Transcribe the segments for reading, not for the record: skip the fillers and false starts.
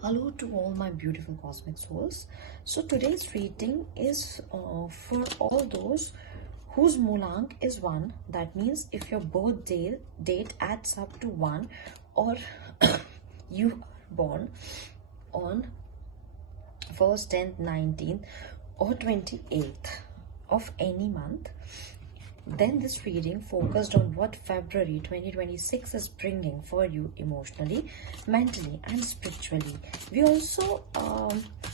Hello to all my beautiful cosmic souls. So today's reading is for all those whose Mulang is 1. That means if your birth date adds up to 1, or you are born on 1st, 10th, 19th or 28th of any month, then this reading focused on what February 2026 is bringing for you emotionally, mentally, and spiritually. We also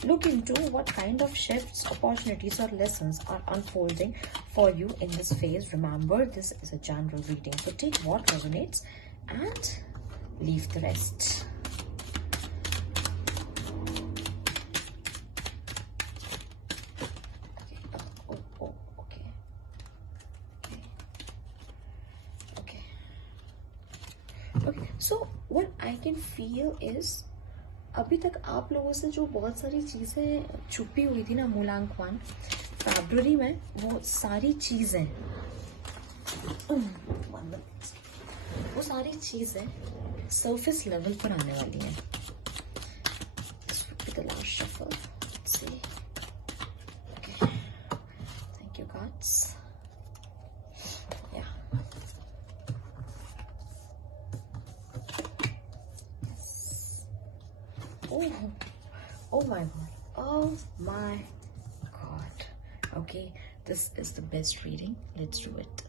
look into what kind of shifts, opportunities, or lessons are unfolding for you in this phase. Remember, this is a general reading, so take what resonates and leave the rest. Okay, so what I can feel is अभी तक आप लोगों से जो बहुत सारी चीज़ें छुपी हुई थी ना मूलांकन फरवरी में, वो सारी चीज़ें सरफेस लेवल पर आने वाली हैं. This would be the last shuffle. Let's see. Okay. Thank you, gods. Yeah. Oh my god. Oh my god. Okay, this is the best reading. Let's do it.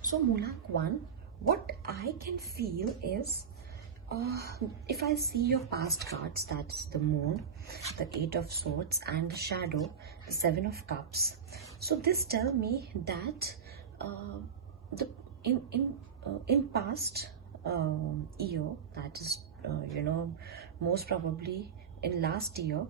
So Mulak 1, what I can feel is if I see your past cards, that's the moon, the 8 of swords, and the shadow, the 7 of cups. So this tell me that in past year, that is most probably in last year,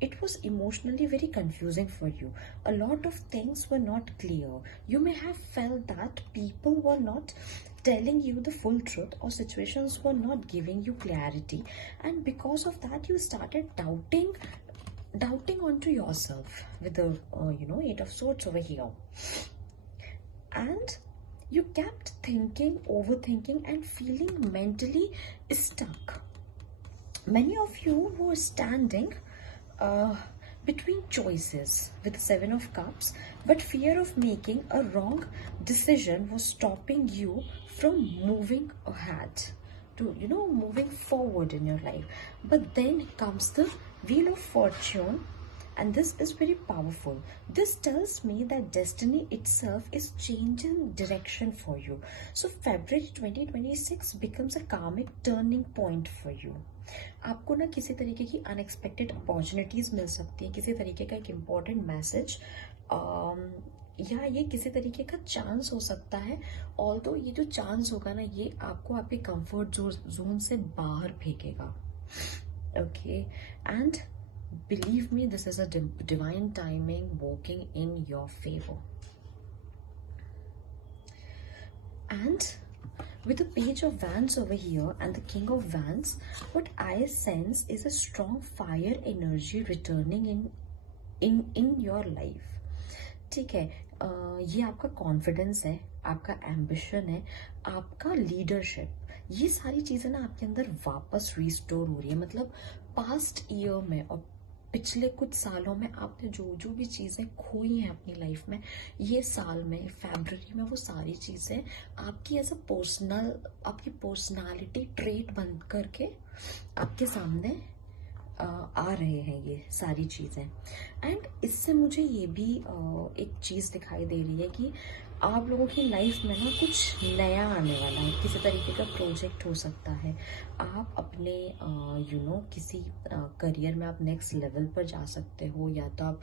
it was emotionally very confusing for you. A lot of things were not clear. You may have felt that people were not telling you the full truth, or situations were not giving you clarity, and because of that you started doubting onto yourself with the 8 of swords over here, and you kept thinking, overthinking, and feeling mentally stuck. Many of you were standing between choices with the 7 of cups, but fear of making a wrong decision was stopping you from moving ahead to moving forward in your life. But then comes the wheel of fortune, and this is very powerful. This tells me that destiny itself is changing direction for you. So February 2026 becomes a karmic turning point for you. आपको ना किसी तरीके की unexpected opportunities मिल सकती है, किसी तरीके का एक इम्पोर्टेंट मैसेज, या ये किसी तरीके का चांस हो सकता है. ऑल्दो ये जो चांस होगा ना, ये आपको आपके कंफर्ट जोन से बाहर फेंकेगा. Okay, and believe me, this is a divine timing working in your favor. And with the page of wands over here and the king of wands, what I sense is a strong fire energy returning in your life. ठीक है, ये आपका कॉन्फिडेंस है, आपका एम्बिशन है, आपका लीडरशिप, ये सारी चीजें ना आपके अंदर वापस रिस्टोर हो रही है. मतलब पास्ट ईयर में और पिछले कुछ सालों में आपने जो भी चीज़ें खोई हैं अपनी लाइफ में, ये साल में फरवरी में वो सारी चीज़ें आपकी एज अ पर्सनल, आपकी पर्सनालिटी ट्रेट बन करके आपके सामने आ रहे हैं ये सारी चीज़ें. एंड इससे मुझे ये भी एक चीज़ दिखाई दे रही है कि आप लोगों की लाइफ में ना कुछ नया आने वाला है. किसी तरीके का प्रोजेक्ट हो सकता है, आप अपने किसी करियर में आप नेक्स्ट लेवल पर जा सकते हो, या तो आप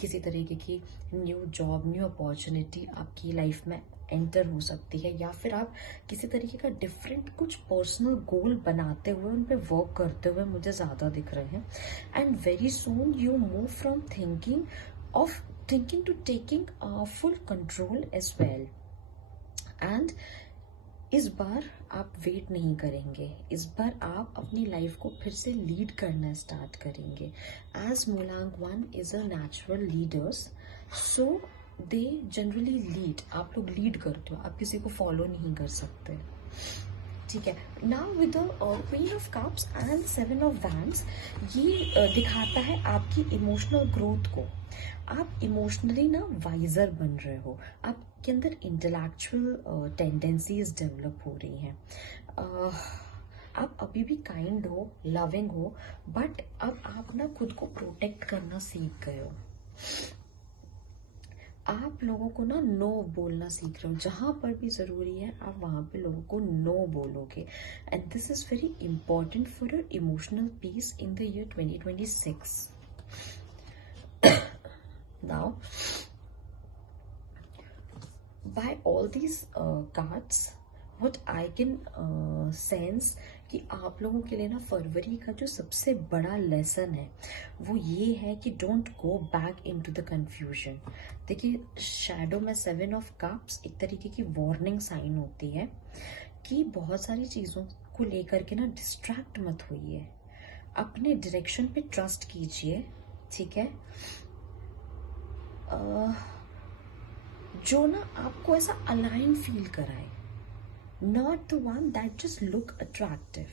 किसी तरीके की न्यू जॉब, न्यू अपॉर्चुनिटी आपकी लाइफ में एंटर हो सकती है, या फिर आप किसी तरीके का डिफरेंट कुछ पर्सनल गोल बनाते हुए उन पे वर्क करते हुए मुझे ज़्यादा दिख रहे हैं. And very soon you move from thinking to taking full control as well. And इस बार आप वेट नहीं करेंगे, इस बार आप अपनी लाइफ को फिर से लीड करना स्टार्ट करेंगे. एज मूलांक 1 is a natural leaders, so they generally lead. आप लोग लीड करते हो, आप किसी को फॉलो नहीं कर सकते. ठीक है। Now with the queen of cups and seven of wands, ये दिखाता है आपकी इमोशनल ग्रोथ को। आप इमोशनली ना वाइजर बन रहे हो, आपके अंदर इंटेलेक्चुअल टेंडेंसीज डेवलप हो रही हैं। आप अभी भी काइंड हो, लविंग हो, बट अब आप ना खुद को प्रोटेक्ट करना सीख गए हो। आप लोगों को ना नो बोलना सीख रहे हो, जहां पर भी जरूरी है आप वहां पे लोगों को नो बोलोगे, and this is very important for your emotional peace in the year 2026. Now, by all these cards, what I can sense कि आप लोगों के लिए ना फरवरी का जो सबसे बड़ा लेसन है वो ये है कि don't go back into the confusion. देखिए, शैडो में सेवन ऑफ कप्स एक तरीके की वार्निंग साइन होती है कि बहुत सारी चीज़ों को लेकर के ना डिस्ट्रैक्ट मत होइए, अपने डायरेक्शन पे ट्रस्ट कीजिए, ठीक है। जो ना आपको ऐसा अलाइन फील कराए, not the one that just look attractive.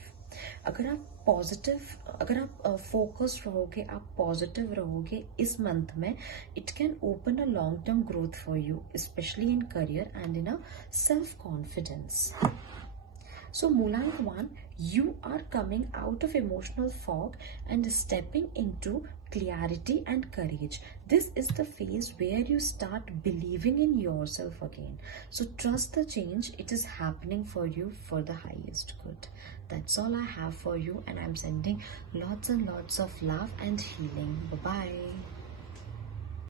अगर आप फोकस्ड रहोगे, आप पॉजिटिव रहोगे इस मंथ में, it can open a long term growth for you, specially in career and in a self confidence. So Mulan 1, you are coming out of emotional fog and stepping into clarity and courage. This is the phase where you start believing in yourself again. So trust the change. It is happening for you for the highest good. That's all I have for you, and I'm sending lots and lots of love and healing. Bye-bye.